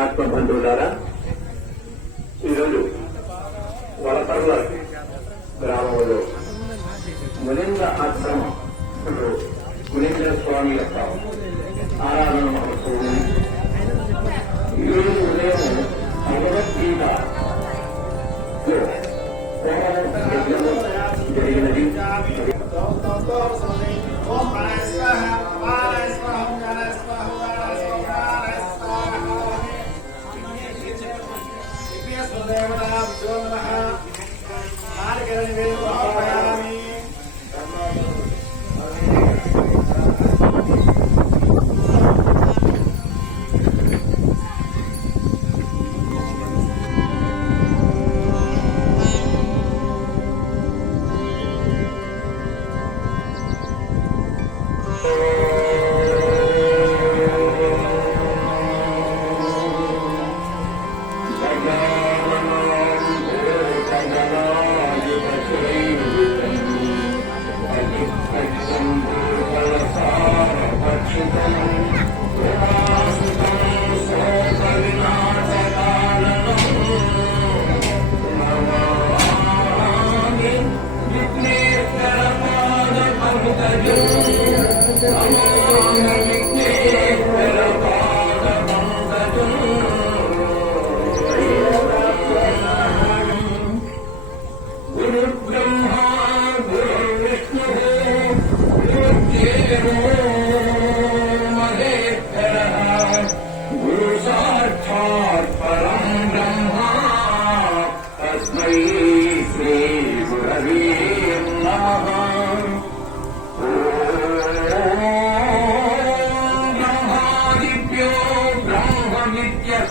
ఆత్మ బంధువులారా, ఈరోజు వలపర్ల గ్రామంలో మునీంద్ర ఆశ్రమంలో మునీంద్ర స్వామి యొక్క ఆరాధన మహోత్సవం ఈరోజు ఉదయం భగవద్గీత జరిగినది.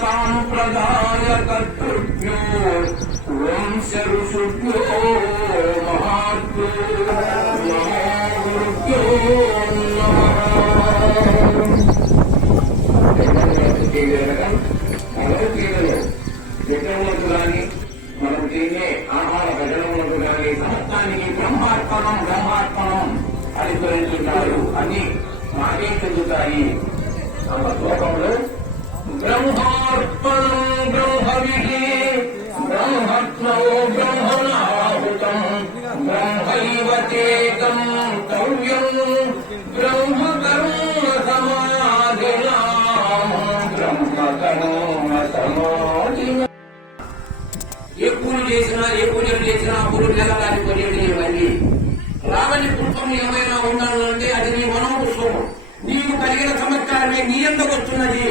సాంప్రదాయ కర్తృభ్యో వంశ ఋషుభ్యో మహాగురుభ్యో భగవద్గీతలో విగ్రహములకు కానీ మనం తినే ఆహార భజనములకు కానీ సమస్తానికి బ్రహ్మార్పణం బ్రహ్మార్పణం అని గురించున్నారు అని మాకే చెందుతాయి. ఆ శ్లోకంలో బ్రహ్మార్పణం బ్రహ్మవిః బ్రహ్మజ్ఞో బ్రహ్మణాహుతం బ్రహ్మైవ తేకం కవ్యం బ్రహ్మకర్మ సమాధినా బ్రహ్మకర్మ సమాధినా. ఏ పూజలు చేసినా పూలు నెలగాని కొనేది ఇవన్నీ రావని పుష్పం ఏమైనా ఉండాలంటే అది నీ మనోపుష్పము. నీకు కలిగిన చమత్కారమే నీ ఎందుకు వస్తున్నది.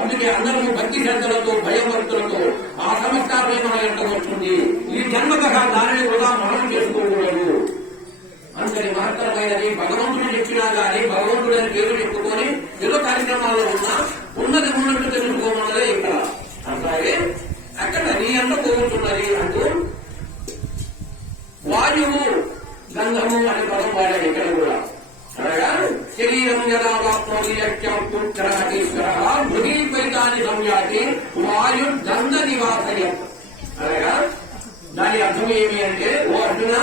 అందుకే అందరూ భక్తి శ్రద్ధలతో భయభక్తులతో ఆ చమత్కారమే మన ఎంతకు వస్తుంది. ఈ జన్మత దానిని కూడా మనం చేసుకోకూడదు. అంతటి మహత్తరమైనది భగవంతుడు చెప్పినా గానీ భగవంతుడని పేరు చెప్పుకొని ఏదో కార్యక్రమాల్లో ఉన్నది ఉన్నట్టు తెలుసుకోమన్నదే ఇక్కడ. అట్లాగే అక్కడ నీ ఎంత కోరుతున్నది అంటూ వాయువు గంధము అనే పదం వాడాడు ఇక్కడ కూడా. అనగా శరీరం యదావాప్నోదీశ్వర మృగీపైతాన్ని సంజాతి వాయు గంధ నివాసయ. అనగా దాని అర్థం ఏమి అంటే, ఓ అర్జున,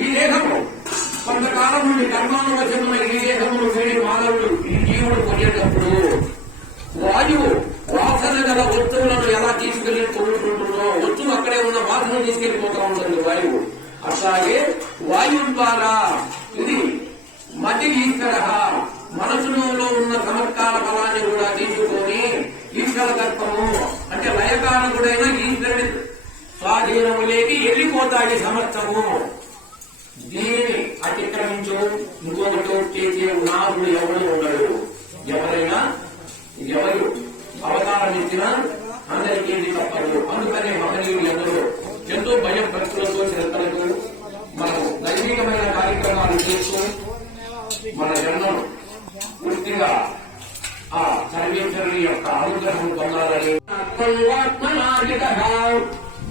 ఈ దేహము కొంతకాలం నుండి కర్మానువశమున ఈ దేహమును వీడి మానవుడు ఈ జీవుడు కొనేటప్పుడు వాయువు వాసన గల వస్తువులను ఎలా తీసుకెళ్లి కొనుక్కుంటుందో వస్తువు అక్కడే ఉన్న వాసన తీసుకెళ్లిపోతూ ఉంటుంది వాయువు. అట్లాగే వాయువు ద్వారా ఇది మతి ఈశ్వర మనసులో ఉన్న చమత్కార బలాన్ని కూడా తీసుకొని ఈశ్వర తత్వము అంటే లయకారకుడైన ఈశ్వరుడి స్వాధీనములేకి వెళ్ళిపోతాయి సమస్తము. దీనిని అతిక్రమించు ఇంకొకటో చేసే నాదుడు ఎవరు ఉండడు. ఎవరైనా ఎవరు అవతారం ఇచ్చినా అందరికీ తప్పదు. అందుకనే మహనీయులు ఎందరో ఎంతో భయం భక్తులతో శ్రద్ధలతో మనం దైవికమైన కార్యక్రమాలు చేస్తూ మన జన్మను పూర్తిగా ఆ సర్వేశ్వరుని యొక్క అనుగ్రహం పొందాలని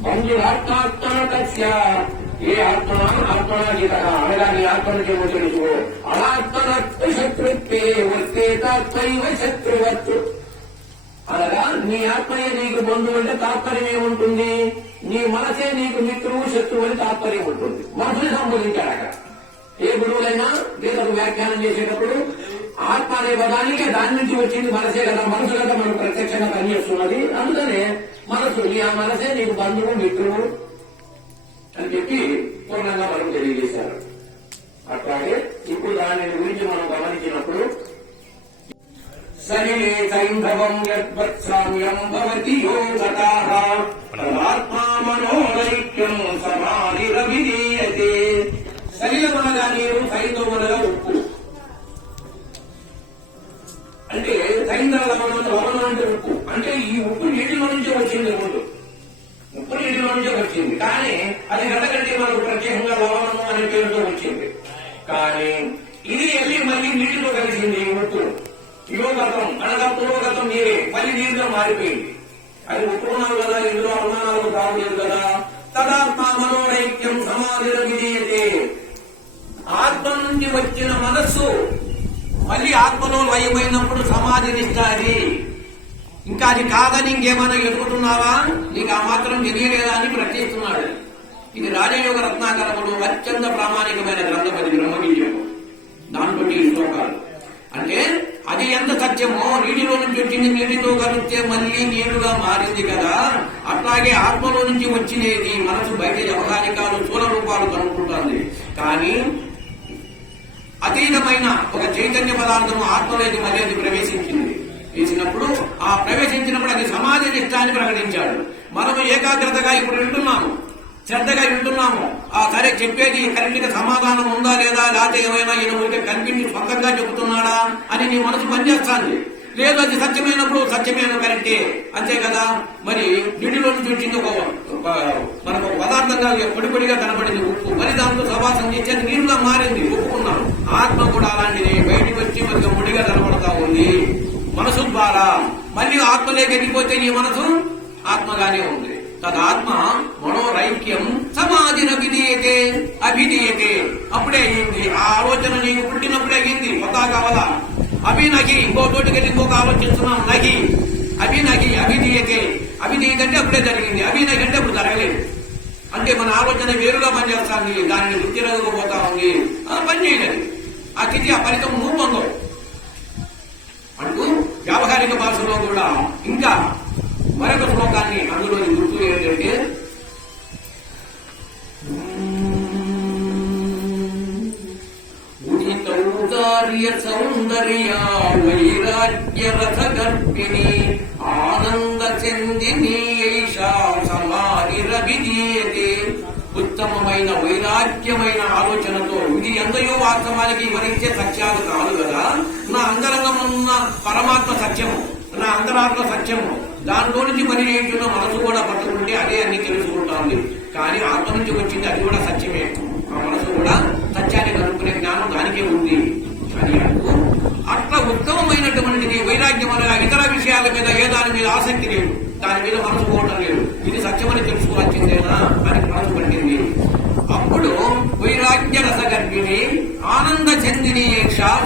బంధురాత్మాత్మనస్య ఏ ఆత్మ ఆత్మనాగీత అనగా నీ ఆత్మనికేమో తెలుసు. అనాత్మనత్వ శత్రుత్వే వర్తేతాత్మైవ శత్రువత్తు. అనగా నీ ఆత్మయే నీకు బంధువు అంటే తాత్పర్యం ఏముంటుంది, నీ మనసే నీకు మిత్రువు శత్రువు అని తాత్పర్యం ఉంటుంది. మనసుని సంబోధించాడు అక్కడ. ఏ గురువులైనా గీతకు వ్యాఖ్యానం చేసేటప్పుడు ఆత్మ అనే పదానికి దాని నుంచి వచ్చింది మనసే కదా, మనసు కదా మనం ప్రత్యక్షంగా పనిచేస్తున్నది. అందుకనే మనసు, ఆ మనసే నీకు బంధువు మిత్రువు అని చెప్పి పూర్ణంగా మనం తెలియజేశారు. అట్లాగే ఇప్పుడు దాని గురించి మనం గమనించినప్పుడు శరీరే సైంధవం యద్వత్సామ్యం భవతి యోగతాః తదాత్మా మనోరైక్యం సమాధిరవిధీయతే. శరీరమనగా నీరు, సైంధవమనగా ఉప్పు. అంటే సైంధవ లవణం అంటే ఉప్పు. అంటే ఈ ఉప్పు నీటిలో నుంచే వచ్చింది. ముందు ఉప్పు నీటిలో నుంచే వచ్చింది, కానీ అది గంటకంటే మనకు ప్రత్యేకంగా లవణము అనే పేరుతో వచ్చింది. కానీ ఇది వెళ్ళి మళ్ళీ నీటిలో కలిసింది. ఉప్పు యువగతం అనగా పూర్వగతం నీరే మళ్ళీ నీరుగా మారిపోయింది. అది ఒప్పుకున్నావు కదా, ఇందులో అనుమానాలకు తాగలేదు కదా. తదాత్మ మనోరైక్యం సమాధిరవిధీయతే. ఆత్మ నుంచి వచ్చిన మనస్సు మళ్ళీ ఆత్మలో లయమైనప్పుడు సమాధినిస్తాది. ఇంకా అది కాదని ఇంకేమైనా ఎదుగుతున్నావా, నీకు ఆ మాత్రం తెలియలేదా అని ప్రశ్నిస్తున్నాడు. ఇది రాజయోగ రత్నాకరములు అత్యంత ప్రామాణికమైన గ్రంథం. అది బ్రహ్మవిద్యం. దాంట్లో ఈ శ్లోకాలు అంటే అది ఎంత సత్యమో, నీటిలో నుంచి వచ్చింది నీటితో కలిస్తే మళ్ళీ నీళ్లుగా మారింది కదా, అట్లాగే ఆత్మలో నుంచి వచ్చినది మనసు బయట వ్యవహారికాలు స్థూల రూపాలు కనుక్కుంటుంది. కానీ అతీతమైన ఒక చైతన్య పదార్థము ఆత్మలోకి మళ్ళీ అది ప్రవేశించింది. వేసినప్పుడు ఆ ప్రవేశించినప్పుడు అది సమాధి నిష్ఠాన్ని ప్రకటించాడు. మనము ఏకాగ్రతగా ఇప్పుడు వింటున్నాము, శ్రద్ధగా వింటున్నాము. ఆ సరే చెప్పేది కరెక్ట్ గా సమాధానం ఉందా లేదా, లేకపోతే ఏమైనా ఈయన ఊరికే కనిపించి స్వంతంగా చెబుతున్నాడా అని నీ మనసు పనిచేస్తాంది. లేదు అది సత్యమైనప్పుడు సత్యమైన కరెక్టే, అంతే కదా. మరి నీటిలో నుంచి వచ్చింది మనకు పదార్థంగా పొడిపొడిగా కనబడింది ఉప్పు, మరి దాంతో సవాసం చేసేది నీరుగా మారింది, ఒప్పుకున్నాం. ఆత్మ కూడా అలాంటిది, బయటికి వచ్చి మనకు ముడిగా కనబడతా ఉంది మనసు ద్వారా. మళ్ళీ ఆత్మలోకి వెళ్ళిపోతే నీ మనసు ఆత్మగానే ఉంది. తదాత్మ మనోరైక్యం సమాధిరవిధీయతే అభిధీయతే. అప్పుడే అయింది ఆ ఆలోచన, నీకు పుట్టినప్పుడే అయింది. కొత్త కావాలా అభినగి, ఇంకో చోటుకెళ్ళి ఇంకొక ఆలోచిస్తున్నాం. నగి అభినగి అభిధీయతే. అభిధీయత అంటే అప్పుడే జరిగింది, అభినగి అంటే అప్పుడు జరగలేదు. అంటే మన ఆలోచన వేరుగా పనిచేస్తుంది, దానిని వృత్తి రంగుపోతా ఉంది, పని చేయలేదు. ఆ స్థితి ఆ ఫలితం నువ్వు పొందవు అంటూ వ్యావహారిక భాషలో కూడా ఇంకా మరొక శ్లోకాన్ని అందులోని గుర్తు ఏంటంటే ఉదితౌదార్య సౌందర్య వైరాగ్య రథ గర్భిణి ఆనంద చెందిని ఐషా సమాధిరవిధీయతే. ఉత్తమమైన వైరాగ్యమైన ఆలోచనతో, ఇది ఎంతయో వాస్తవానికి వివరించే సత్యాలు కాదు కదా. నా అంతరంగమున్న పరమాత్మ సత్యము, నా అంతరాత్మ సత్యము, దాంట్లో నుంచి పని చేయించున్న మనసు కూడా పట్టుకుంటే అదే అన్ని తెలుసుకుంటాంది. కానీ ఆత్మ నుంచి వచ్చింది, అది కూడా సత్యమే. ఆ మనసు కూడా సత్యాన్ని కనుక్కునే జ్ఞానం దానికే ఉంది అని అంటూ, అట్లా ఉత్తమమైనటువంటిది వైరాగ్యం అనగా ఇతర విషయాల మీద ఏ దాని మీద ఆసక్తి లేదు, దాని మీద మనసు పోవటం లేదు. ఇది సత్యమని తెలుసుకోవాల్సిందేనా అని మనసు పట్టింది. అప్పుడు వైరాగ్య రసగర్భిణి ఆనంద చెందిని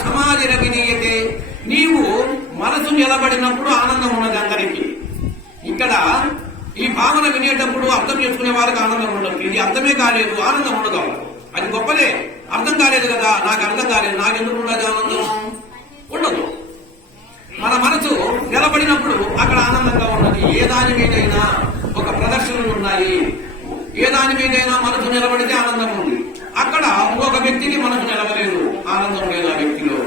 సమాధిరవిధీయతే. నీవు మనసు నిలబడినప్పుడు ఆనందం ఉన్నది అందరికీ. ఇక్కడ ఈ భావన వినేటప్పుడు అర్థం చేసుకునే వాళ్ళకి ఆనందం ఉండదు. ఇది అర్థమే కాలేదు, ఆనందం ఉండదు. అది గొప్పలే, అర్థం కాలేదు కదా, నాకు అర్థం కాలేదు, నాకెందుకు ఉండదు ఆనందం? ఉండదు. మన మనసు నిలబడినప్పుడు అక్కడ ఆనందంగా ఉన్నది. ఏ దాని మీదైనా ఒక ప్రదర్శనలు ఉన్నాయి, ఏ దాని మీదైనా మనసు నిలబడితే ఆనందం ఉంది. అక్కడ ఇంకొక వ్యక్తికి మనసు నిలవలేదు, ఆనందం లేదు ఆ వ్యక్తిలో.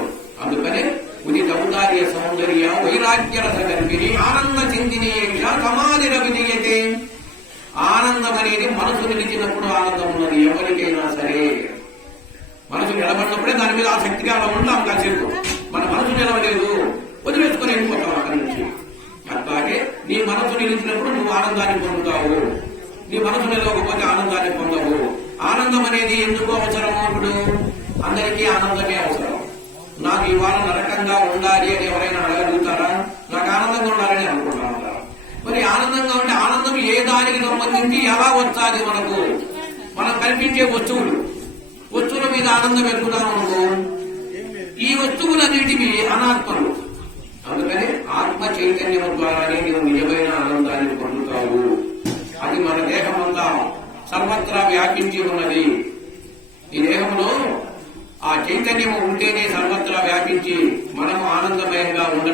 అందుకనే ఉదిత ఔదార్య సౌందర్య వైరాగ్య రస గర్భిణి ఆనంద చెందిని సమాధిరవిధీయతే. ఆనందం అనేది మనసు నిలిచినప్పుడు ఆనందం ఉన్నది. ఎవరికైనా సరే మనసు నిలబడినప్పుడే దాని మీద ఆసక్తిగా అలా ఉంటాం కాసేపు. మన మనసు నిలవలేదు, వదిలేసుకుని వెళ్ళిపోతాం అక్కడి నుంచి. అట్లాగే నీ మనసు నిలిచినప్పుడు నువ్వు ఆనందాన్ని పొందుతావు, నీ మనసు నిలవకపోతే ఆనందాన్ని పొందవు. ఆనందం అనేది ఎందుకు అవసరమో, ఇప్పుడు అందరికీ ఆనందమే అవసరం. నాకు ఇవాళ నరకంగా ఉండాలి అని ఎవరైనా అడగలుగుతారా? నాకు ఆనందంగా ఉండాలని అనుకుంటా ఉంటారు. మరి ఆనందంగా ఉంటే ఆనందం ఏ దానికి సంబంధించి ఎలా వచ్చాది? మనం కనిపించే వస్తువుల మీద ఆనందం పెట్టుకున్నాం అనుకో, ఈ వస్తువులన్నిటివి అనాత్మలు. అందుకని ఆత్మ చైతన్యం ద్వారానే నీవు నిజమైన ఆనందాన్ని పొందుతావు. అది మన దేహమంతా సర్వత్రా వ్యాపించి ఉన్నది. ఈ దేహంలో ఆ చైతన్యము ఉంటేనే సర్వత్రా వ్యాపించి మన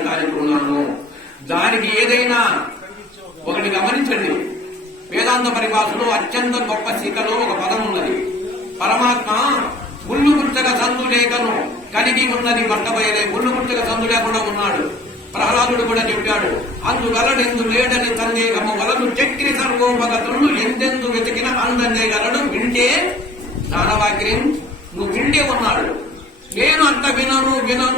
వెళ్ళటానికి ఉన్నాను. దానికి ఏదైనా ఒకటి గమనించండి. వేదాంత పరిభాషలో అత్యంత గొప్ప సీకలో ఒక పదం ఉన్నది. పరమాత్మ ముళ్ళు గుర్తగా సందు లేకను కలిగి ఉన్నది పట్టబయలే. ముళ్ళు గుర్తగా సందు లేకుండా ఉన్నాడు. ప్రహ్లాదుడు కూడా చెప్పాడు, అందుగలడెందు లేడని సందేహము వలదు చక్రి సర్వోపగతులు ఎందెందు వెతికిన అందగలడు. వింటే దానవాక్యం నువ్వు వింటే ఉన్నాడు. నేను అంత వినను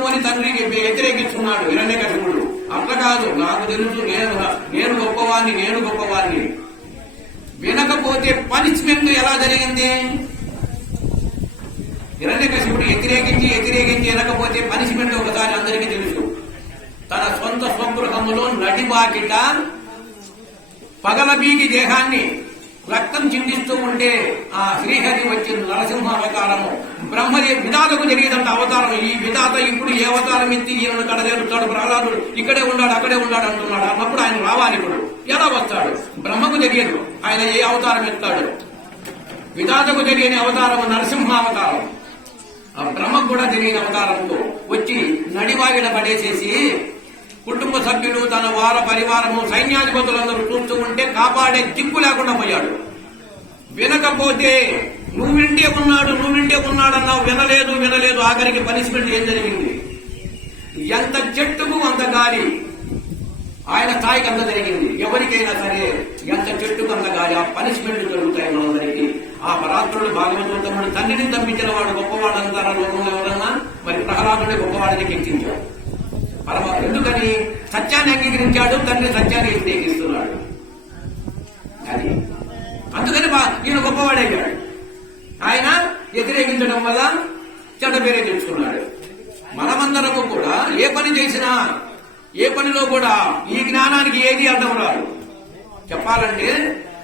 అని తండ్రికి వ్యతిరేకిస్తున్నాడు హిరణ్యకశిపుడు. అంత కాదు, నాకు తెలుసు, నేను గొప్పవాణ్ణి. వినకపోతే పనిష్మెంట్ ఎలా జరిగింది? హిరణ్యకశిపుడు వ్యతిరేకించి వినకపోతే పనిష్మెంట్ ఒకసారి అందరికీ తెలుసు. తన సొంత స్వగృహములో నడిబాకిట పగలబీగి దేహాన్ని రక్తం చిందిస్తూ ఉంటే ఆ శ్రీహరి వచ్చిన నరసింహ అవతారము బ్రహ్మదేవి విధాతకు జరిగేదంట అవతారం. ఈ విధాత ఇప్పుడు ఏ అవతారం ఎత్తి ఈయనను కడదేరుతాడు? ప్రహ్లాదుడు ఇక్కడే ఉన్నాడు అక్కడే ఉన్నాడు అంటున్నాడు. అన్నప్పుడు ఆయన రావాలి. ఇప్పుడు ఎలా వస్తాడు? బ్రహ్మకు తెలియదు ఆయన ఏ అవతారం ఎత్తాడు. విధాతకు తెలియని అవతారం నరసింహ అవతారం. ఆ బ్రహ్మకు కూడా తెలియని అవతారంతో వచ్చి నడివాగిడ పడేసేసి కుటుంబ సభ్యులు, తన వార పరివారము, సైన్యాధిపతులందరూ చూస్తూ ఉంటే కాపాడే దిక్కు లేకుండా పోయాడు. వినకపోతే నువ్వు వింటే ఉన్నాడన్నావు, వినలేదు. ఆఖరికి పనిష్మెంట్ ఏం జరిగింది? ఎంత చెట్టుకు అంత గాలి. ఆయన స్థాయికి అంత జరిగింది. ఎవరికైనా సరే ఎంత చెట్టుకు అంత గాలి. ఆ పనిష్మెంట్ జరుగుతాయి మనందరికీ. ఆ పరాత్ముడు భాగవతుడు తండ్రిని తప్పించిన వాడు గొప్పవాడు అంటారా లోకంలో ఎవరన్నా? మరి ప్రహ్లాదుడే గొప్పవాడిని కెక్కించాడు. ఎందుకని? సత్యాన్ని అంగీకరించాడు, తండ్రి సత్యాన్ని వ్యతిరేకిస్తున్నాడు. అది అందుకని ఈయన గొప్పవాడయ్యాడు. ఆయన వ్యతిరేకించడం వల్ల చెడ్డ పేరే తెచ్చుకున్నాడు. మనమందరము కూడా ఏ పని చేసినా, ఏ పనిలో కూడా ఈ జ్ఞానానికి ఏది అర్థం రాదు. చెప్పాలంటే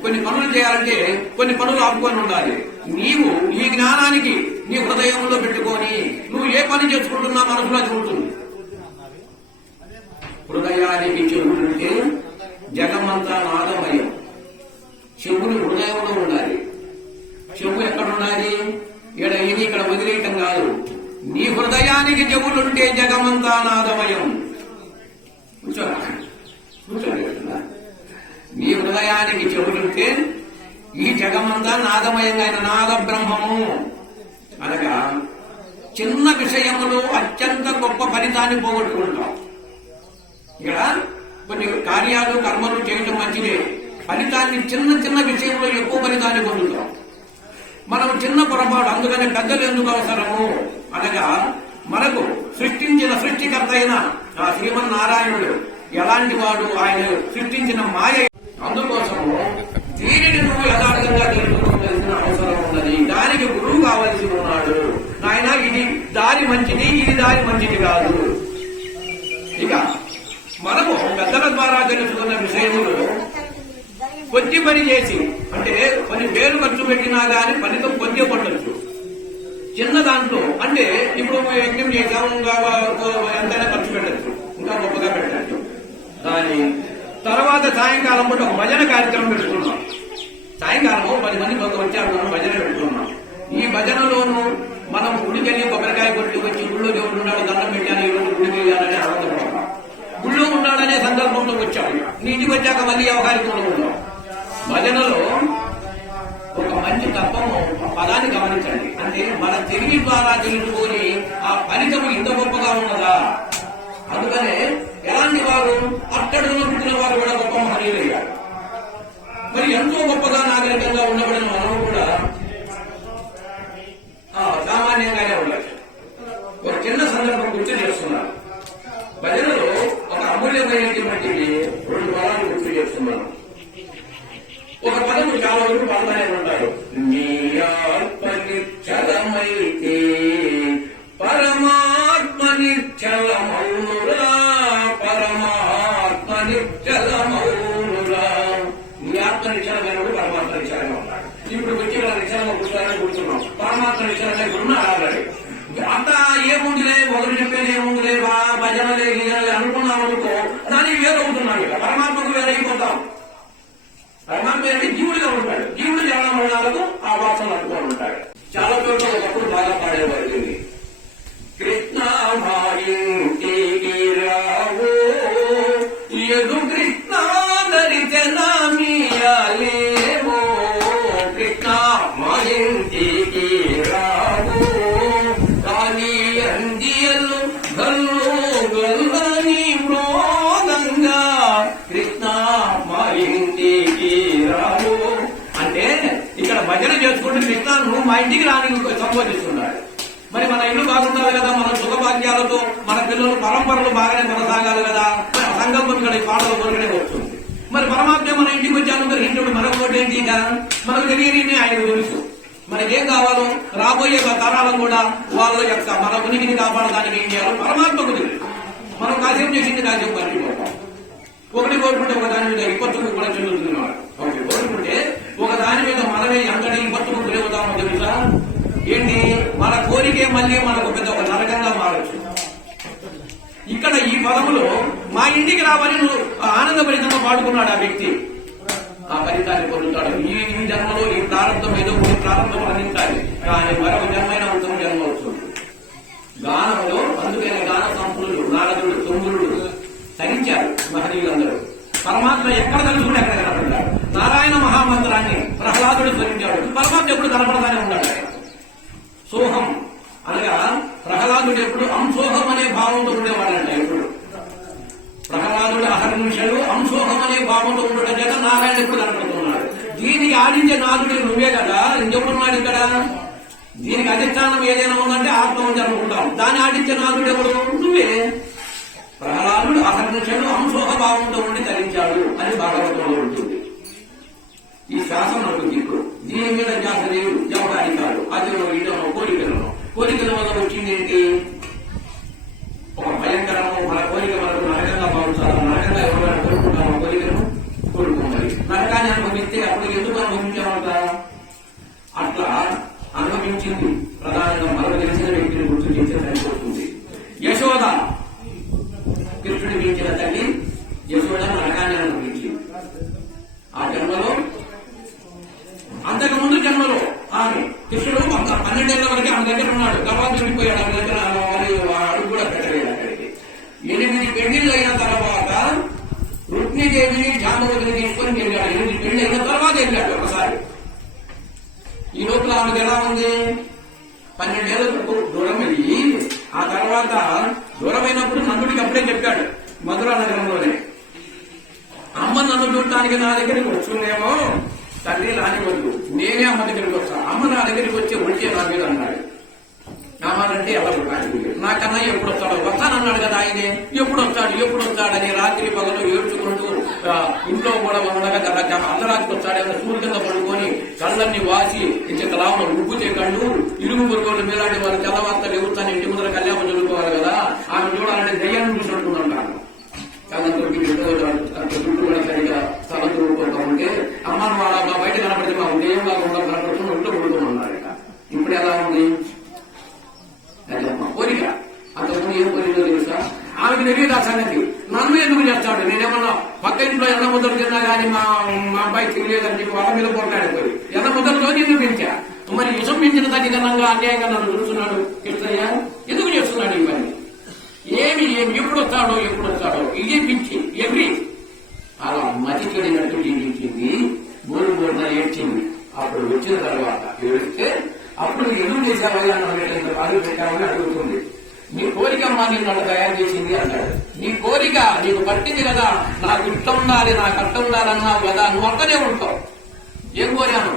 కొన్ని పనులు చేయాలంటే కొన్ని పనులు ఆపుకొని ఉండాలి. నీవు ఈ జ్ఞానానికి నీ హృదయంలో పెట్టుకొని నువ్వు ఏ పని చేసుకుంటున్నా మనసులో అది ఉంటుంది. హృదయానికి చెవులుంటే జగమంతా నాదమయం. చెవులు హృదయంలో ఉండాలి. చెవు ఎక్కడుండాలి? ఇక్కడ వదిలేయటం కాదు. నీ హృదయానికి చెవులుంటే జగమంతా నాదమయం. కూర్చోండి. నీ హృదయానికి చెవులుంటే ఈ జగమంతా నాదమయంగా ఆయన నాద బ్రహ్మము. అనగా చిన్న విషయములో అత్యంత గొప్ప ఫలితాన్ని పోగొట్టుకుంటాం. ఇక్కడ కొన్ని కార్యాలు కర్మలు చేయటం మంచిదే. ఫలితాన్ని చిన్న విషయంలో ఎక్కువ ఫలితాన్ని పొందుతాం. మనం చిన్న పొరపాటు. అందుకని పెద్దలు ఎందుకు అవసరము? అనగా మనకు సృష్టించిన సృష్టికర్త అయిన ఆ శ్రీమన్నారాయణుడు ఎలాంటి వాడు? ఆయన సృష్టించిన మాయ. అందుకోసము దీనిని నువ్వు యథార్థంగా తెలుసుకోవాల్సిన అవసరం ఉన్నది. దానికి గురువు కావలసి ఉన్నాడు. నాయన ఇది దారి మంచిది, ఇది దారి మంచిది కాదు. ఇక మనము పెద్దల ద్వారా తెలుసుకున్న విషయములు కొద్ది పని చేసి, అంటే కొన్ని వేలు ఖర్చు పెట్టినా గాని ఫలితం కొద్దిగా పడవచ్చు. చిన్న దాంట్లో అంటే ఇప్పుడు యజ్ఞం చేసాము, ఎంతైనా ఖర్చు పెట్టచ్చు, ఇంకా గొప్పగా పెట్టచ్చు. దాని తర్వాత సాయంకాలం పూట ఒక భజన కార్యక్రమం పెట్టుకున్నాం. సాయంకాలం 10 మంది వచ్చారు, మనం భజన పెట్టుకున్నాం. ఈ భజనలోనూ మనం గుడికెళ్ళి కొబ్బరికాయ కొట్టి వచ్చి గుళ్ళో దేవుడు ఉన్నాడు, దండం పెట్టాను, ఈ రోజు గుడికి వెళ్ళాలని ఆనందపడతాం. గుళ్ళో ఉన్నాడనే సందర్భంలో వచ్చాము. నీటికి వచ్చాక మళ్ళీ అవకాశం ఉన్నాం. భజనలో ఒక మంచి తత్వము పదాన్ని గమనించండి. అంటే మన తెలివి ద్వారా తెలుసుకొని ఆ ఫలితము ఇంత గొప్పగా ఉన్నదా? అందుకనే ఎలాంటి వారు అట్టడులో పుట్టిన వారు కూడా గొప్ప మహనీయులయ్యారు. మరి ఎంతో గొప్పగా నాగరికంగా ఉండబడిన మనం కూడా సామాన్యంగానే ఉండాలి. ఒక చిన్న సందర్భం గుర్తు చేస్తున్నారు. భజనలో ఒక అమూల్యమైనటువంటి 2 పదాలు గుర్తు చేస్తున్నాను. ఒక పదము చాలా వరకు పదాలే ఉంటారు. నీ ఆత్మ నిశ్చలమైతే పరమాత్మ నిశ్చలమౌనురా, పరమాత్మ నిశ్చలమౌనురా. నీ ఆత్మ నిశ్చలమైనప్పుడు పరమాత్మ నిశ్చలంగా ఉన్నాడు. ఇప్పుడు వచ్చి వాళ్ళ నిశ్చలంగా కూర్చోాలని కూర్చున్నాం. పరమాత్మ నిశ్చలంగా ఇప్పుడున్నా ఆడాలి. అంతా ఏముందిలే, మొదలు చెప్పేది ఏముందిలే, భజనలే గిజనలే అనుకున్నాం అనుకో, దానికి వేరవుతున్నాం. ఇక పరమాత్మకు వేరైపోతాం. పరమాత్మ జీవుడిగా ఉంటాడు. జీవుడు చాలా మరణాలకు ఆ వాసనలు అనుకుని ఉంటాడు. చాలా చోట్ల ఒకప్పుడు బాగా పాడేవారు. కృష్ణ మా ఇంటికి రావు మా ఇంటికి రాని సంబోధిస్తున్నాడు. మరి మన ఇల్లు బాగుండాలి కదా, మన సుఖభాగ్యాలతో మన పిల్లలు పరంపరలు బాగానే కొనసాగాలి కదా, సంకల్పం ఇక్కడ ఈ పాటలు కొరకనే వస్తుంది. మరి పరమాత్మ మన ఇంటికి వచ్చాను ఇంటి మనకు ఏంటి ఇక మనకు తెలియని ఆయన తెలుసు. మనకేం కావాలో రాబోయే తరాలను కూడా వాళ్ళ యొక్క మన ఉనికిని కాపాడడానికి ఏం చేయాలో పరమాత్మకు తెలుసు. మనం కాసేపు చేసింది కాసేపు మర్చిపోతాం. ఒకటి కోరుకుంటే ఒక దాని మీద ఇప్పత్తుకు కూడా చెందుతున్నాడు. ఒకటి కోరుకుంటే ఒక దాని మీద మనమే ఎంతటి ఇప్పత్తుకు గురవుతామో తెలుసా? ఏంటి, మన కోరికే మళ్ళీ మనకు పెద్ద ఒక నరకంగా మారచ్చు. ఇక్కడ ఈ పదములో మా ఇంటికి రావని నువ్వు ఆనందభరితంగా పాడుకున్నాడు ఆ వ్యక్తి. ఆ ఫలితాన్ని పొందుతాడు. ఈ జన్మలో ఈ ప్రారంభం ఏదో కొన్ని ప్రారంభం అందించాలి, కానీ మరొక జన్మైన ఉత్తమ జన్మ వస్తుంది. గానంలో అందుకనే గాన సంపన్నులు నారదుడు తొమ్ముడు తరించారు మహనీయులందరూ. పరమాత్మ ఎక్కడ తెలుసుకుని ఎక్కడ కనపడ్డాడు. నారాయణ మహామంత్రాన్ని ప్రహ్లాదుడు ధరించాడు. పరమాత్మ ఎప్పుడు కనపడతానే ఉన్నాడు. సోహం అనగా ప్రహ్లాదుడు ఎప్పుడు అంశోహం అనే భావంతో ఉండేవాడంట. ఎప్పుడు ప్రహ్లాదుడు అహర్నిశలు అంశోహం అనే భావంతో ఉండటం చేత నారాయణ ఎప్పుడు కనపడుతున్నాడు. దీనికి ఆడించే నాదుడు నువ్వే కదా, ఇంకెవరున్నాడు ఇక్కడ? దీనికి అధిష్టానం ఏదైనా ఉందంటే ఆత్మహత్య అనుకుంటాం. దాన్ని ఆడించే నాదుడు ఎవరు? నువ్వే. ప్రహ్లాదుడు అహర్నిశలు అంశోహ భావంతో ఉండి ధరించాడు అని భాగవతంలో ఉంటుంది. ఈ శ్వాసం ఉంటుంది. ఇప్పుడు దీని మీద ధ్యాస లేదు, జవడానికి కాదు. అతను ఇటనో కోరికల వల్ల వచ్చింది ఏంటి? ఒక భయంకరము. మన కోరిక మనకు నరకంగా భావించాలి. నరకంగా ఎవరైనా కోరుకుంటామో కోరికను కోరుకోవాలి. నరకాన్ని అనుభవిస్తే అప్పుడు ఎందుకు అనుభవించామంట? అట్లా అనుభవించింది ప్రధానంగా మనకు తెలిసిన వ్యక్తిని గుర్తు చేస్తే సరిపోతుంది. యశోద, కృష్ణుడు మించిన తల్లి యశోద నరకాన్ని అనుభవించింది. ఆ జన్మలో, అంతకు ముందు జన్మలో ఆమె కృష్ణుడు 12 ఏళ్ల వరకు ఆమె దగ్గర ఉన్నాడు. తర్వాత విడిపోయాడు. ఆమె దగ్గర అడుగు కూడా పెట్టలేదు అక్కడికి. 8 పెళ్లిళ్ళు అయిన తర్వాత రుక్మిణీదేవిని జాంబవతిని తీసుకొని వెళ్ళాడు. 8 పెళ్లి అయిన తర్వాత వెళ్ళాడు ఒకసారి. ఈ లోపల ఆమెకు ఎలా ఉంది? 12 ఏళ్లకు దూరం అయ్యి ఆ తర్వాత దూరమైనప్పుడు నందుడికి అప్పుడే చెప్పాడు మధురా నగరంలోనే, అమ్మ నన్ను చూడటానికి నా దగ్గరికి వస్తుందేమో, తల్లి రానివద్దు, నేనే అమ్మ దగ్గరికి వస్తా. అమ్మ నా దగ్గరికి వచ్చి ఒంటే నా మీద అన్నాడు. నామాలంటే ఎలా కాదు, నాకన్నా ఎప్పుడు వస్తాడో, వస్తానన్నాడు కదా ఆయనే. ఎప్పుడు వస్తాడని రాత్రి పగలు ఏడ్చుకుంటూ ఇంట్లో కూడా ఉండగా అర్ధరాత్రికి వస్తాడని సూర్యు కింద పడుకొని కళ్ళన్ని వాసి ఇంచకలామను ఉబ్బుతే కళ్ళు ఇరుగు పొరుగులు మీలాంటి వాళ్ళు తెల్లవార్తలు ఎగురుతాను ఇంటి ముందర కళ్యాణం చదువుకోవాలి కదా. ఆమె చూడాలంటే దయ్యాన్ని చూసినట్టుకుంటాను. చుట్టూ కూడా సరిగా స్థలం చూడుకుంటా ఉంటే అమ్మను వాళ్ళ బయట కనపడితే మా ఉదయంగా ఉండాలి కనపడుతున్న ఇంట్లో పడుతున్నాడు. ఇప్పుడు ఎలా ఉంది? కోరిక. అంతకుముందు ఏం కోరికో తెలుసా? ఆమెకు తెలియదు ఆ సంగతి. నన్ను ఎందుకు చేస్తాడు? నేనేమన్నా పక్క ఇంట్లో ఎన్న ముద్దలు తిన్నా కానీ మా అబ్బాయి తినలేదని చెప్పి వాళ్ళ మీద పోట్లాడిపోయి ఎన్న ముద్దలతో నిన్ను పెంచా. మరి విషం పెంచిన తగ్గిదనంగా అన్యాయంగా నన్ను చూస్తున్నాడు కృష్ణయ్య. ఎందుకు చేస్తున్నాడు ఇవన్నీ? ఏమి ఎప్పుడు వస్తాడో ఇదే పిచ్చి ఎవ్రీ అలా మతి చెడినట్టు జీవించింది. మూడు ఏడ్చింది. అప్పుడు వచ్చిన తర్వాత ఏడిస్తే అప్పుడు ఎందుకు చేశావయ్యా ఇంత బాధలు పెట్టామని అడుగుతుంది. నీ కోరిక అమ్మా నిన్ను తయారు చేసింది అన్నాడు. నీ కోరిక నీకు పట్టింది కదా, నాకు ఇష్టం ఉండాలి, నాకు అర్థం ఉండాలన్నావు కదా, నువ్వు అక్కడే ఉంటావు. ఏం కోరాను?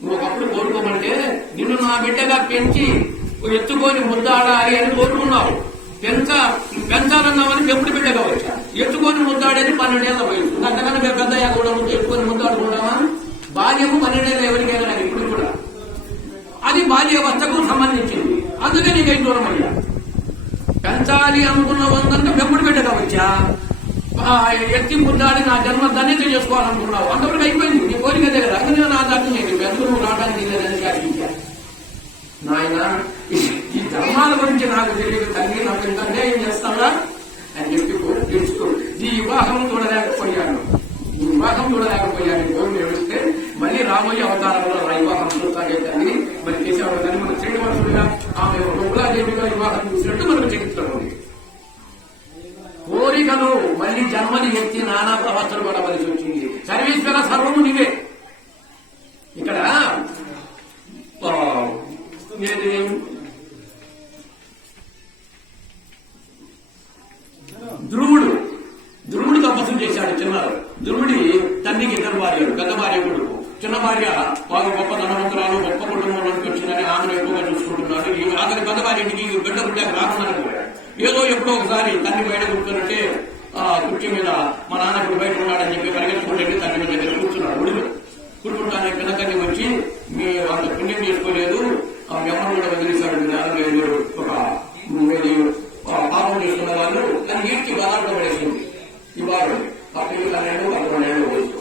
నువ్వు ఒకప్పుడు కోరుకోమంటే నిన్ను నా బిడ్డగా పెంచి ఎత్తుకొని ముద్దాడాలి అని కోరుకున్నావు. పెంచాలన్నామని పెంపుడు బిడ్డగా వచ్చా. ఎత్తుకొని ముద్దాడేది 12 ఏళ్ల వయసు. అంతకన్నా మేము పెద్దయ్యా కూడా ఎత్తుకొని ముద్దాడుకుంటామా? బాల్యము 12 ఏళ్ళ ఎవరికైనా కానీ ఇప్పుడు కూడా అది బాల్యవస్థకు సంబంధించింది. అందుకే నీకు ఏం దూరం అయ్యా. పెంచాలి అనుకున్న వందంతా పెంపుడు బిడ్డగా వచ్చా. ఎత్తి ముద్దాడి నా జన్మ ధన్యత చేసుకోవాలనుకున్నావు. అంతవరకు అయిపోయింది నీ కోరిక దగ్గర. అందుకే నా దాన్ని నేను పెద్దలు రావడానికి లేదని అడిగించాను. నాయన ఈ ధర్మాల గురించి నాకు తెలియదు తల్లి, నాకు ఇంత అన్యాయం చేస్తాడా అని చెప్పి తెలుసుకో. ఈ వివాహం చూడలేకపోయాను కోరిక ఏడిస్తే మళ్ళీ రాబోయే అవతారంలో నా వివాహం చూస్తాగే తల్లి. మరి చేసేవాడు కానీ మన శ్రీనివాసుడుగా ఆమె బొగ్గులాదేవిగా వివాహం చూసినట్టు మనకు చరిత్ర ఉంది. కోరికలు మళ్ళీ జన్మని ఎత్తి నానా ప్రవర్తన పడవలసి వచ్చింది. సర్వేశ్వర సర్వము నీవే. ఇక్కడ ధ్రువుడు తపస్సు చేశాడు. చిన్నారు ధ్రువుడి తండ్రికి 2 భార్యలు, పెద్ద భార్య కొడుకు. చిన్న భార్య వాళ్ళు గొప్ప ధనవంతురాలు గొప్ప కుటుంబంలోకి వచ్చిందని ఆమెను ఎక్కువగా చూసుకుంటున్నారు. ఈ అతని పెద్ద భార్య ఇంటికి బిడ్డ బిడ్డకు రాకుండా ఏదో ఎప్పుడో ఒకసారి తల్లి బయట కూర్చున్నట్టే కుర్చీ మీద మా నాన్న ఇప్పుడు బయట ఉన్నాడని చెప్పి పరిగెత్తుకుంటే తల్లి మీద దగ్గర కూర్చున్నాడు. ఒడిలో కూర్చుంటానే పిల్లకల్ని వచ్చి మీ అంత పుణ్యం చేసుకోలేదు, ఎమ్మను కూడా వదిలేశాడు, ఒక పాపం చేసుకున్న వాళ్ళు అని ఈడ్చి బాధపడ పడేసింది. ఈ బాధ ఆ పిల్లలు 12 వయసు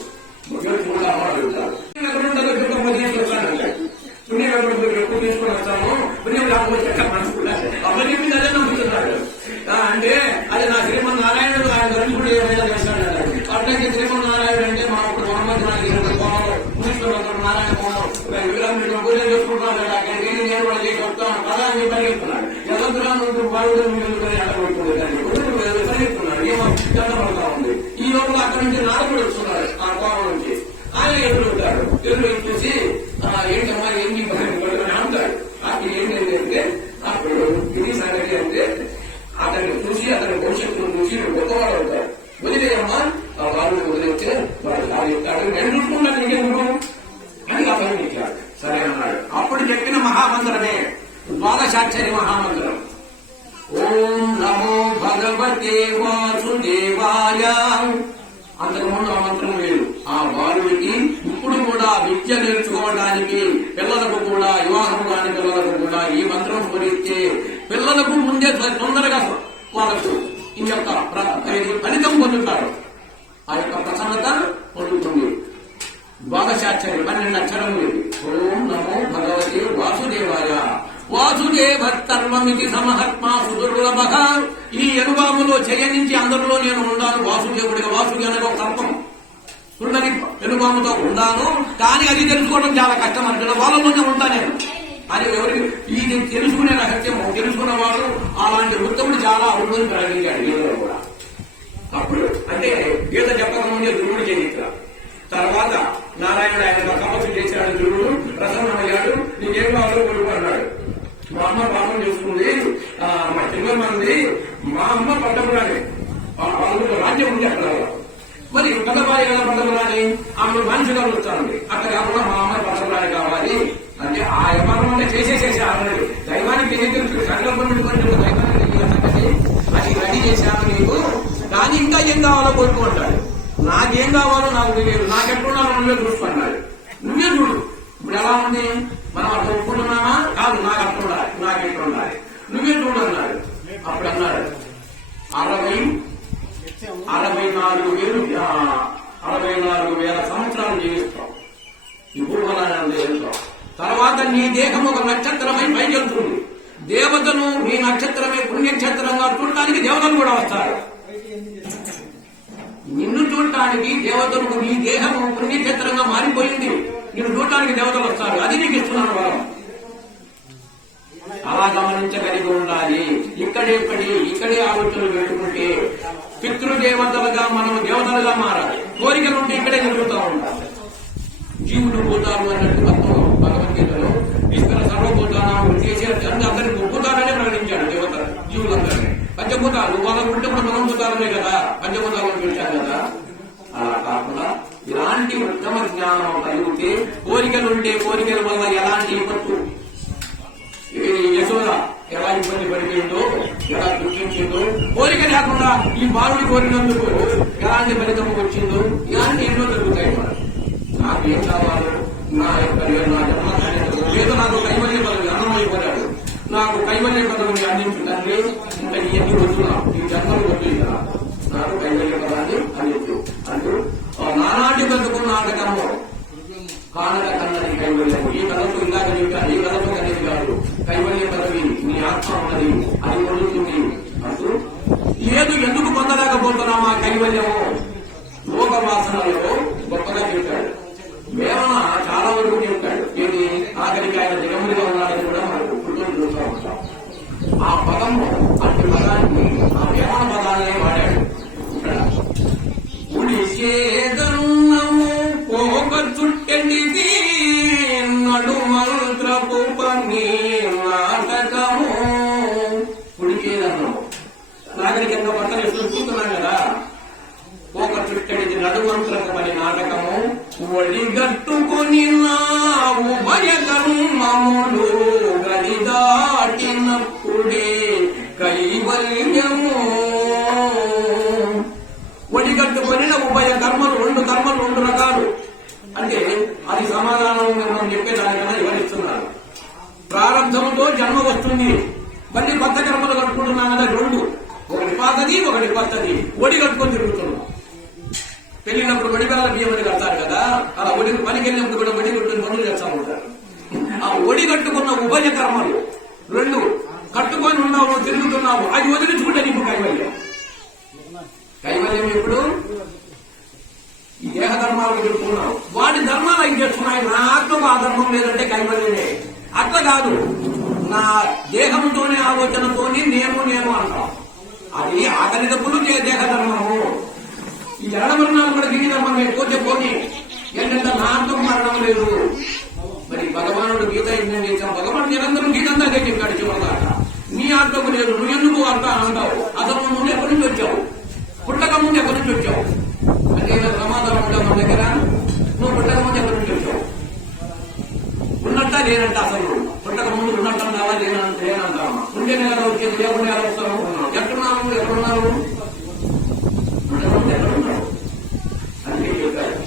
కూడా అమ్మాడు వెళ్తారు. పుణ్యం ఎక్కువ తీసుకుని వస్తాము, పుణ్యం రాకపోతే ఎక్కడ మనసుకుంటారు అమ్మ చెప్పింది అదే నమ్ముతున్నాడు. అంటే అది నా శ్రీమన్నారాయణుడు ఆయన దర్శకుడు ఏమైనా చేశాడు. అట్లాగే శ్రీమన్నారాయణుడు అంటే మా ఇప్పుడు నారాయణ కోణం పూజ చేసుకుంటున్నాడు. అక్కడికి నేను కూడా చేసి వస్తాను కదా అని పరిగెత్తున్నాడు. ఎదంతురాను బాగుడు పరిగెత్తున్నాడు. ఏమో చంద్రపడతా ఉంది. ఈ లోపల అక్కడి నుంచి నారకుడు వస్తున్నాడు ఆ కోణం నుంచి. ఆయన ఎదురుతాడు. ఎదురు చూసి ఏంటమ్మా ఏంటి అని అంటాడు. అక్కడ ఏంటంటే అప్పుడు ఇది సంగతి అంటే అతన్ని చూసి అతని భవిష్యత్తును చూసి గొప్పవాడు అవుతాడు. వదిలేయమ్మా ఆ వాళ్ళు వదిలేస్తే వాడు సాధిస్తాడు. నేను చూసుకున్నాను నీకెందుకు అని అతను ఇచ్చాడు. సరే అన్నాడు. అప్పుడు చెప్పిన మహామంత్రమే ద్వాదశాక్షరి మహామంత్రం. ఓం నమో భగవతే వాసుదేవాయ. అంతకుముందు ఆ మంత్రం లేదు. ఆ బాలుడికి ఇప్పుడు కూడా విద్య నేర్చుకోవడానికి పిల్లలకు కూడా వివాహం కాని పిల్లలకు కూడా ఈ మంత్రం స్మరిస్తే పిల్లలకు ముందే తొందరగా వాళ్ళకు ఈ యొక్క ఫలితం పొందుతారు. ఆ యొక్క ప్రసన్నత పొందుతుంది. ద్వాదశాక్షరి 12 అక్షరములు. ఓం నమో భగవతే వాసుదేవాయ. వాసుదేవ సర్వమితి సమహత్మా సుదుర్లభ. ఈ అనుభవంలో చేయనించి అందరిలో నేను ఉన్నాను వాసుదేవుడిగా. వాసుది అనగా ఒక సర్పం. సుందరి ఎనుభవంతో ఉన్నాను, కానీ అది తెలుసుకోవడం చాలా కష్టం అంటున్నా. వాళ్ళలోనే ఉంటా నేను అని ఎవరికి ఇది తెలుసుకునే రహస్యం తెలుసుకున్నవాడు అలాంటి వృత్తముడు చాలా అరుణుని ప్రకటించాడు గీతలో కూడా. అప్పుడు అంటే గీత చెప్పకముందే ధ్రువుడు చరిత్ర. తర్వాత నారాయణుడు ఆయన తపస్సు చేశాడు. ధ్రువుడు ప్రసన్నమయ్యాడు. నీకేం కావాలో కొడుకు అన్నాడు. మా అమ్మ పాపం చేసుకుంది, మా చిన్నమ్మంది, మా అమ్మ పట్టపురాని వాళ్ళ రాజ్యం ఉంది అక్కడ. మరి పెద్దబాయి కదా పట్టపురాని ఆమె మనిషిగా వస్తుంది. అక్కడ కాకుండా మా అమ్మ పట్టపురాని కావాలి అంటే ఆ వ్యవహారం అంటే చేసేసేసి ఆల్రెడీ దైవానికి సంకల్పం పెట్టుకొని దైవానికి అది రెడీ చేశాను నీకు, కానీ ఇంకా ఏం కావాలో కోరుకుంటాడు. నాకేం కావాలో నాకు తెలియదు, నాకెట్లున్నాను నువ్వే చూసుకున్నాడు. నువ్వే చూడు ఇప్పుడు ఎలా ఉంది, మనం అట్లా ఒప్పుకున్నామా కాదు, నాకు అట్లా ఉండాలి, నాకెట్లా ఉండాలి, నువ్వే చూడు అన్నాడు. అప్పుడు అన్నాడు 64,000 సంవత్సరాలు జీవిస్తాం ఈ భూగోళాన్ని జీవిస్తాం. తర్వాత నీ దేహం ఒక నక్షత్రమై పైకెళ్తుంది. దేవతను నీ నక్షత్రమే పుణ్యక్షేత్రంగా చూడటానికి దేవతలు కూడా వస్తారు. నిన్ను చూడటానికి దేవతలకు నీ దేహము పుణ్యక్షేత్రంగా మారిపోయింది. నిన్ను చూడటానికి దేవతలు వస్తారు. అది నీకు ఇస్తున్నాను వరం. అలా గమనించగలిగి ఉండాలి. ఇక్కడే ఆలోచనలు పెట్టుకుంటే పితృదేవతలుగా మనం దేవతలుగా మారాలి. కోరికలుంటే ఇక్కడే జరుగుతూ ఉంటారు. జీవులు పోతారు అన్నట్టు తత్వం భగవద్గీతలో ఈశ్వర సర్వభూతాలు చేసే అందరినీ భూతాలనే ప్రకటించాడు. దేవత జీవులందరినీ పంచభూతాలు వాళ్ళకు ఉంటే మనం భూతాలనే కదా, పంచభూతాలను పిలిచారు కదా. అలా కాకుండా ఇలాంటి ఉత్తమ జ్ఞానం కలిగితే కోరికలుంటే కోరికల వల్ల ఎలాంటి విపత్తు, యశోద ఎలా ఇబ్బంది పడిపోయిందో, ఎలా దుఃఖించిందో, కోరిక లేకుండా ఈ బాలుడి కోరినందుకు ఎలాంటి ఫలితం వచ్చిందో, ఇలాంటి ఎన్నో జరుగుతాయి. నాకేం కావాలో నా యొక్క నా జన్మ లేదు, నాకు కైవల్య పదవి అన్నమైపోయాడు, నాకు కైవల్య పదవిని అందించు తండ్రి. ఇంకా ఎన్ని వద్దునా ఈ జన్మలు వద్దు, నాకు కైవల్య పదాన్ని అందించు అంటూ నానాటి బతుకు నాటకంలో కానక కన్నది కైవల్యం. ఈ కథతో ఇందాక చెప్పాను, ఈ కథతో కన్నది కాదు, కైవల్య పదవి నీ ఆత్మ ఉన్నది, అది పొందుతుంది అంటూ లేదు. ఎందుకు పొందలేకపోతున్నాం ఆ కైవల్యము? లోక వాసనలో గొప్పగా చెప్పాడు. వేమన చాలా వరకు చెప్తాడు. ఏది ఆఖరికి ఆయన జగముడిగా ఉన్నాడని కూడా మనకు పుట్టుని చూస్తూ ఉంటాం. ఆ పదము అటు పదాన్ని ఆ వేమన పదాలనే వాడాడు. ఇక్కడ ఉడిసేదన్నము పోక చుట్టెండిది నడు మంత్రపు పని నాటకము. ఉడికేదన్నము నాగరికంగా పక్కన ఎప్పుడు చూస్తున్నాం కదా. పోక చుట్టెండిది నడు మంత్రపు ఒడి కట్టుకొని తిరుగుతున్నాం. పెళ్ళినప్పుడు ఒడిబెల్ల బియ్యం అని కడతారు కదా, అలా ఒడి పనికి వెళ్ళినప్పుడు కూడా ఒడి కట్టుకుని పనులు చేస్తా ఉంటారు. ఆ ఒడి కట్టుకున్న ఉభయ కర్మలు రెండు కట్టుకొని ఉన్నావు, తిరుగుతున్నావు, అది వదిలించుకుంటే నీకు కైవల్యం. కైవల్యం ఎప్పుడు? ఈ దేహ ధర్మాలకు చెప్పుకున్నావు, వాటి ధర్మాలు అవి చేస్తున్నాయి. నా ఆత్మకు ఆ ధర్మం లేదంటే కైవల్యమే. అట్లా కాదు, నా దేహంతోనే ఆలోచనతోని నేను అంటాం. అది ఆకలి డబ్బులు దేహ ధర్మము. ఈ జనమరణాలు కూడా దిగి ధర్మమే. పోతే పోనీ ఏంటంటే నా ఆత్మకు మరణం లేదు. మరి భగవానుడు గీత యజ్ఞం చేశాం, భగవానుడు నిరంతరం గీతంతా చెప్పాడు చివరిదాకా. నీ ఆత్మకు లేదు, నువ్వు ఎందుకు అంటావు? అసలు నువ్వు ఎక్కడి నుంచి వచ్చావు? పుట్టక ముందు ఎక్కడి నుంచి వచ్చావు? అంటే సమాధానం ఉంటావు మన దగ్గర. నువ్వు పుట్టక ముందు ఎక్కడి నుంచి వచ్చావు? ఉన్నట్ట లేనంట. అసలు పుట్టక ముందు ఉన్నట్టన్నావా లేనంటావా? ఉంటేనే కదా వచ్చేది, లేకుండా ఎలా వస్తావు? ఎక్కడున్నావు? ఎక్కడున్నావు? ఎక్కడున్నావు? అందుకే చెప్పారు,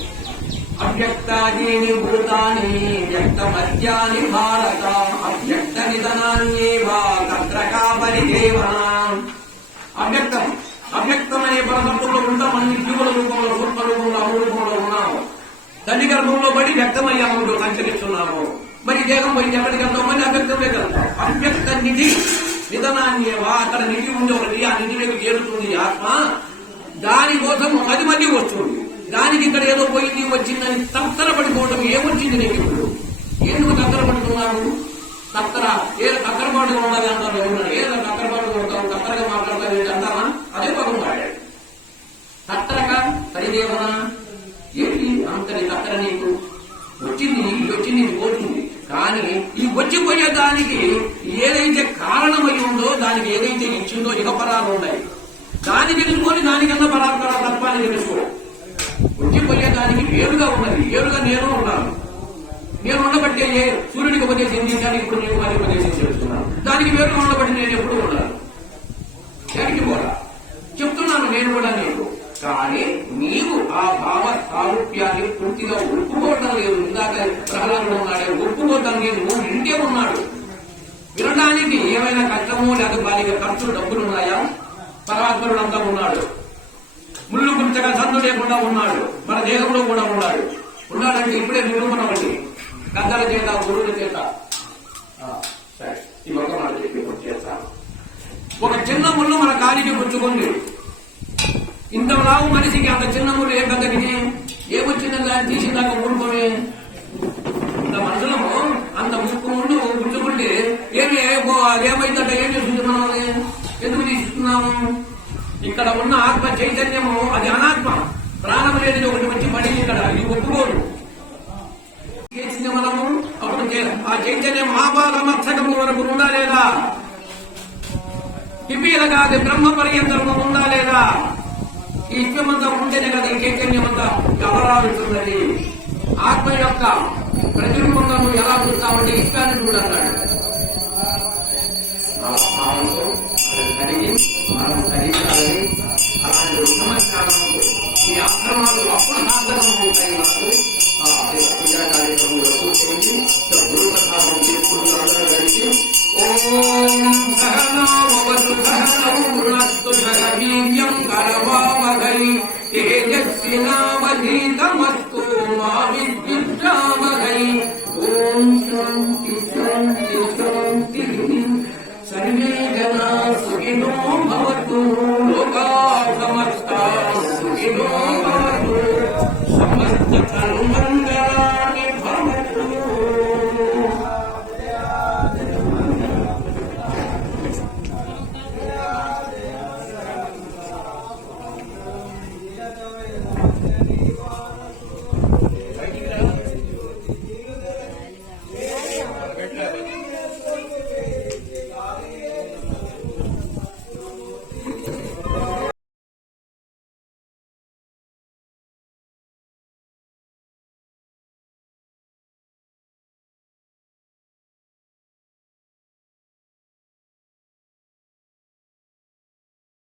అవ్యక్తాదీని భూతాని వ్యక్తమద్యాని భారత అవ్యక్త నిధనాన్యేవా కత్రకా పరిదేవన. అవ్యక్తం, అవ్యక్తం అనే పరమత్వంలో ఉంటాం. అన్ని జీవుల రూపంలో, సూక్ష్మ రూపంలో, అమూరూపంలో ఉన్నాము. తల్లి గర్భంలో పడి వ్యక్తమయ్యాము, సంచరిస్తున్నాము. మరి దేహం పోయి ఎక్కడికి వెళ్తాం? మళ్ళీ అవ్యక్తమే వెళ్తాం. అవ్యక్త నిధి నిధనాన్యేవా, అక్కడ నిధి ఉంది ఒకటి, ఆ నిధిలోకి చేరుతుంది ఆత్మ. దానికోసం అది మళ్ళీ వస్తుంది. దానికి ఇక్కడ ఏదో పోయింది వచ్చిందని తత్తర పడిపోవడం. ఏమొచ్చింది నీకు ఇప్పుడు? ఎందుకు తత్తర పడుతున్నావు? తత్తర ఏదో తత్తరపాటుగా ఉండాలి అంటారు. ఎవరు ఏదో తత్తరపాటుగా ఉంటావు, తత్తరగా మాట్లాడతావు ఏంటి అంటారా? అదే పదం వాడాడు. తత్తరగా పరిదేవన ఏంటి అంతని తత్తర? నీకు వచ్చింది ఇది పోతుంది. కానీ ఈ వచ్చిపోయే దానికి ఏదైతే కారణమై ఉందో, దానికి ఏదైతే ఇచ్చిందో ఇహపరాలు ఉన్నాయి. దాన్ని తెలుసుకొని దానికన్నా పరాత్పర తత్వాన్ని తెలుసుకో. వచ్చిపోయేదానికి వేరుగా ఉన్నది, వేరుగా నేను ఉన్నాను. నేను ఉండబట్టే సూర్యుడికి ఉపదేశించి దానికి ఇప్పుడు నేను వారికి ఉపదేశం చేస్తున్నాను. దానికి వేరుగా ఉండబట్టి నేను ఎప్పుడు ఉన్నాను. దానికి కూడా చెప్తున్నాను నేను కూడా నీకు. కానీ నీవు ఆ భావ సారూప్యాన్ని పూర్తిగా ఒప్పుకోవటం లేదు. ఇందాక ప్రహ్లాదుడు ఉన్నాడే, ఒప్పుకోవటం లేదు. నువ్వు ఇంటే ఉన్నాడు. వినడానికి ఏమైనా కష్టమో లేదా వారికి ఖర్చులు డబ్బులు ఉన్నాయా? పరమాత్ముడు అంతా ఉన్నాడు. ముళ్ళు గుర్తగా సందు లేకుండా ఉన్నాడు. మన దేహంలో కూడా ఉన్నాడంటే ఇప్పుడే నిరూపణ ఉంది. గద్దల చేత, గురువుల చేత. సరే, ఈ ఒక మాట చెప్పి చేస్తాను. ఒక చిన్న ముళ్ళు మన కాలికి గుచ్చుకుంది. ఇంతలావు మనిషికి అంత చిన్న ముళ్ళు ఏ పెద్దకి ఏమొచ్చిందని దాన్ని తీసిందాక ఊరుకోమే. ఇంత మనుషులము అంత ముక్కు ముళ్ళు గుచ్చుకుంటే ఏమైందంట? ఏం చేస్తున్నాము? ఎందుకు తీసుకున్నాము? ఇక్కడ ఉన్న ఆత్మ చైతన్యము అది అనాత్మ. ప్రాణం లేనిది ఒకటి వచ్చి పడింది ఇక్కడ. ఇది ఒప్పుకోరు. చేసింది మనము. అప్పుడు ఆ చైతన్యం ఆపాదమర్థకము వరకు ఉందా లేదా? హిపీలగా అది బ్రహ్మ పర్యంతరము ఉందా లేదా? ఈ ఇష్టమంతా ఉంటేనే కదా ఈ చైతన్యం అంతా గమరాలుతున్నది. ఆత్మ యొక్క ప్రతిరూపంగా నువ్వు ఎలా చూస్తావంటే ఇష్టాన్ని చూడాలి. మనం సరికాలని అలాంటి సంవత్సరాలకు ఈ ఆక్రమాలు అప్పుడు సాధనం ఉంటాయి. నాకు పూజా కార్యక్రమంలో కూర్చోండి, గురు ప్రసాదం చేసుకుంటూ అందరూ కలిసి ఓం సహనావతు సహనౌ భునస్తు సహవీర్యం కరవావహై తేజస్వినా